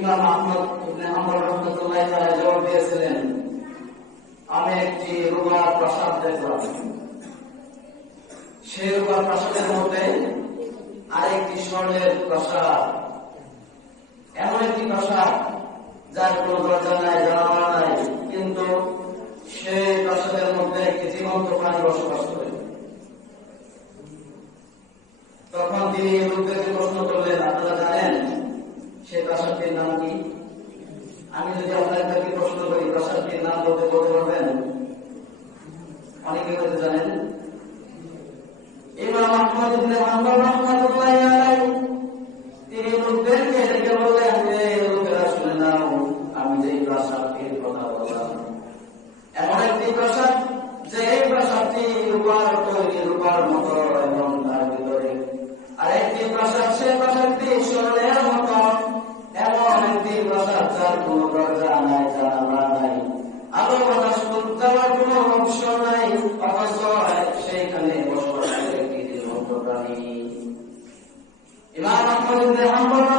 ইমাম আহমদ ইবনে হাম্বল রাহমাতুল্লাহ তাআলা জবাব দিয়েছিলেন, আমি একটি রোবার প্রাসাদ দেখলাম সেই রোবার প্রাসাদের মধ্যে আরেকটি স্বর্ণের প্রাসাদ। এমন একটি প্রসাদ যার কোনো দরজা নাই, জানালা নাই, কিন্তু সেই প্রাসাদের মধ্যে একটি জীবন্ত প্রাণী বসবাস করে। তখন তিনি লোকদেরকে প্রশ্ন করলেন, আপনারা জানেন সেই প্রাসাদটির নাম কি? আমি যদি আপনার কাছে প্রশ্ন করি প্রাসাদটির নাম বলতে বলতে পারবেন? العالمين إمام أحمد بن حنبل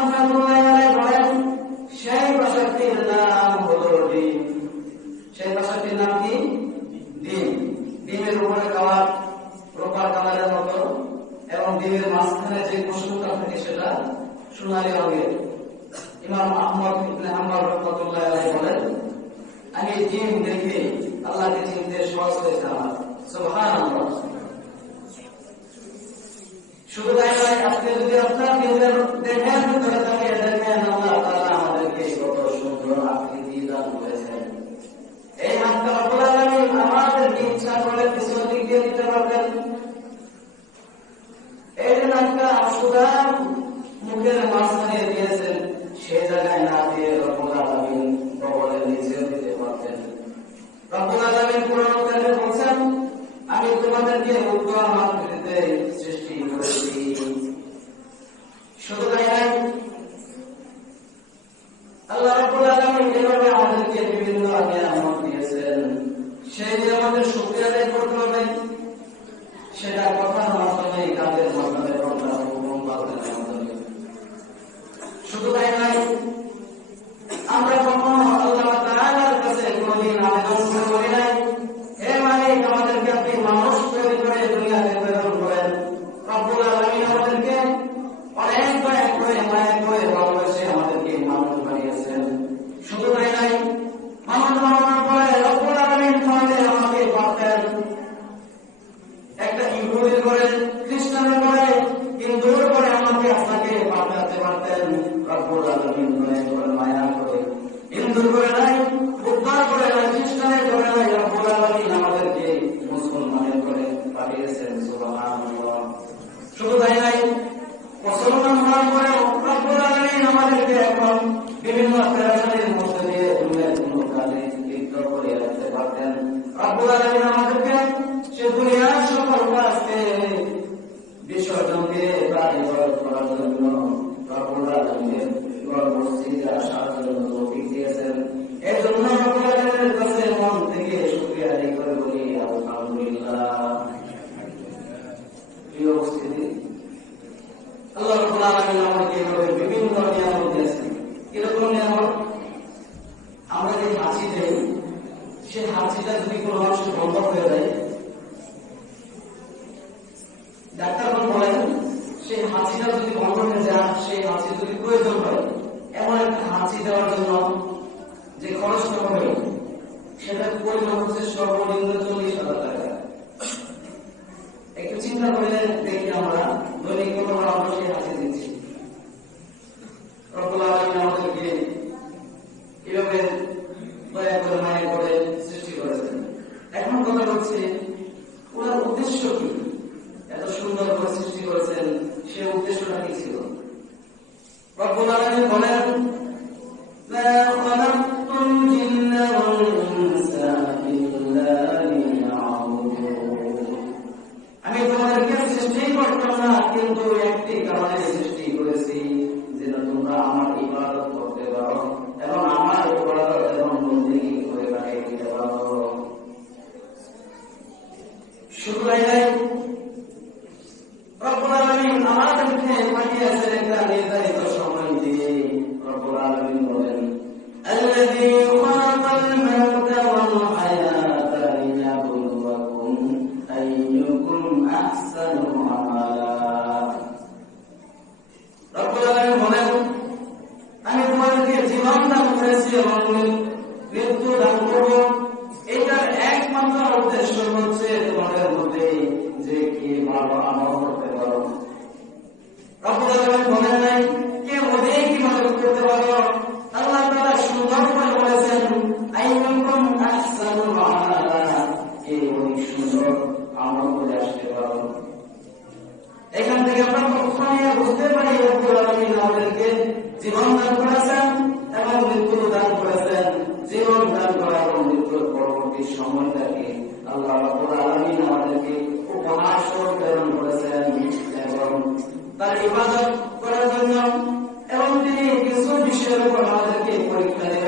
আমাদের শরীরের করতেন রব্বুল আলমিন মায়া করে। হিন্দু করে নাই কারণে আলমিন আমাদেরকে উপহার প্রেরণ করেছেন এবং তার ইবাদত করার জন্য এবং তিনি কিছু বিষয়ের উপর আমাদেরকে পরীক্ষা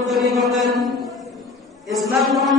গ্রহণ করে ইসলাম গ্রহণ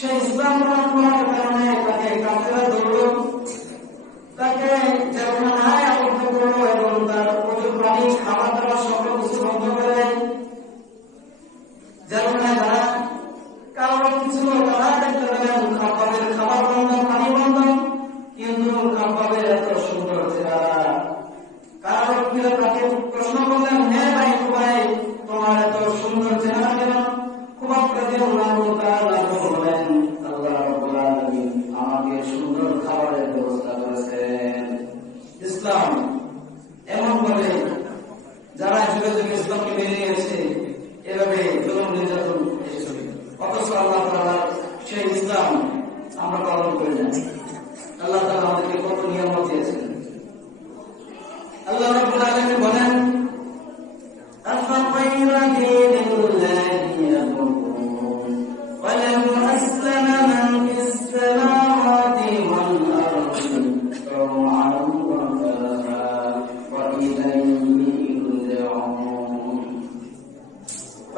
She is Islam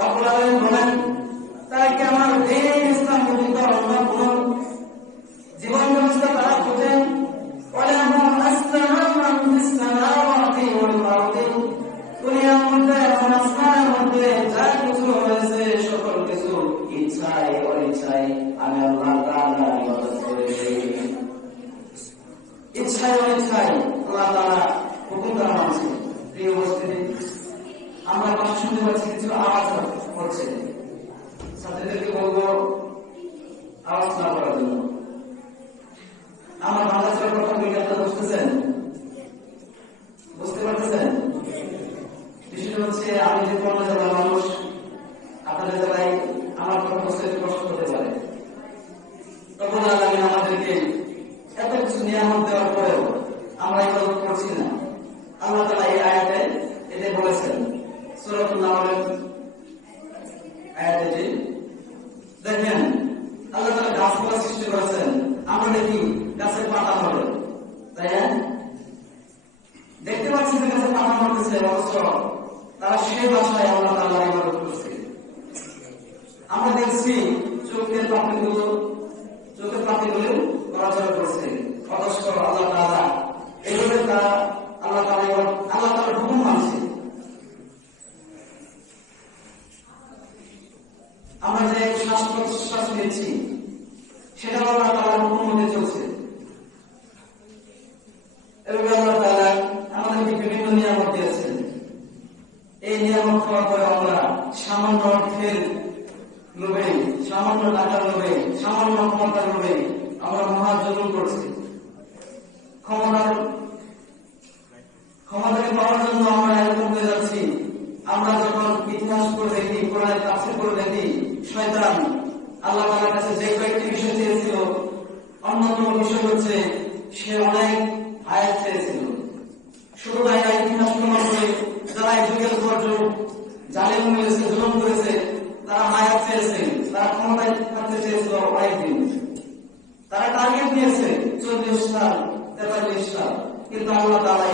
bajo la আমার বাংলাদেশের কথা করছে তারা সে ভাষায় আল্লাহ ইবাদত করছে। আমরা দেখছি চোখের চোখের করছে। আল্লাহ তারা আল্লাহ তালা আল্লাহ হুকুম মানছে। আমরা যে শ্বাস প্রশ্বাস নিচ্ছি সেটা আল্লাহ তালা সামান্য টাকার লোভে সামান্য ক্ষমতার লোভে তারা টার্গেট দিয়েছে চল্লিশ সাল তেতাল্লিশ সাল। কিন্তু আল্লাহ তালা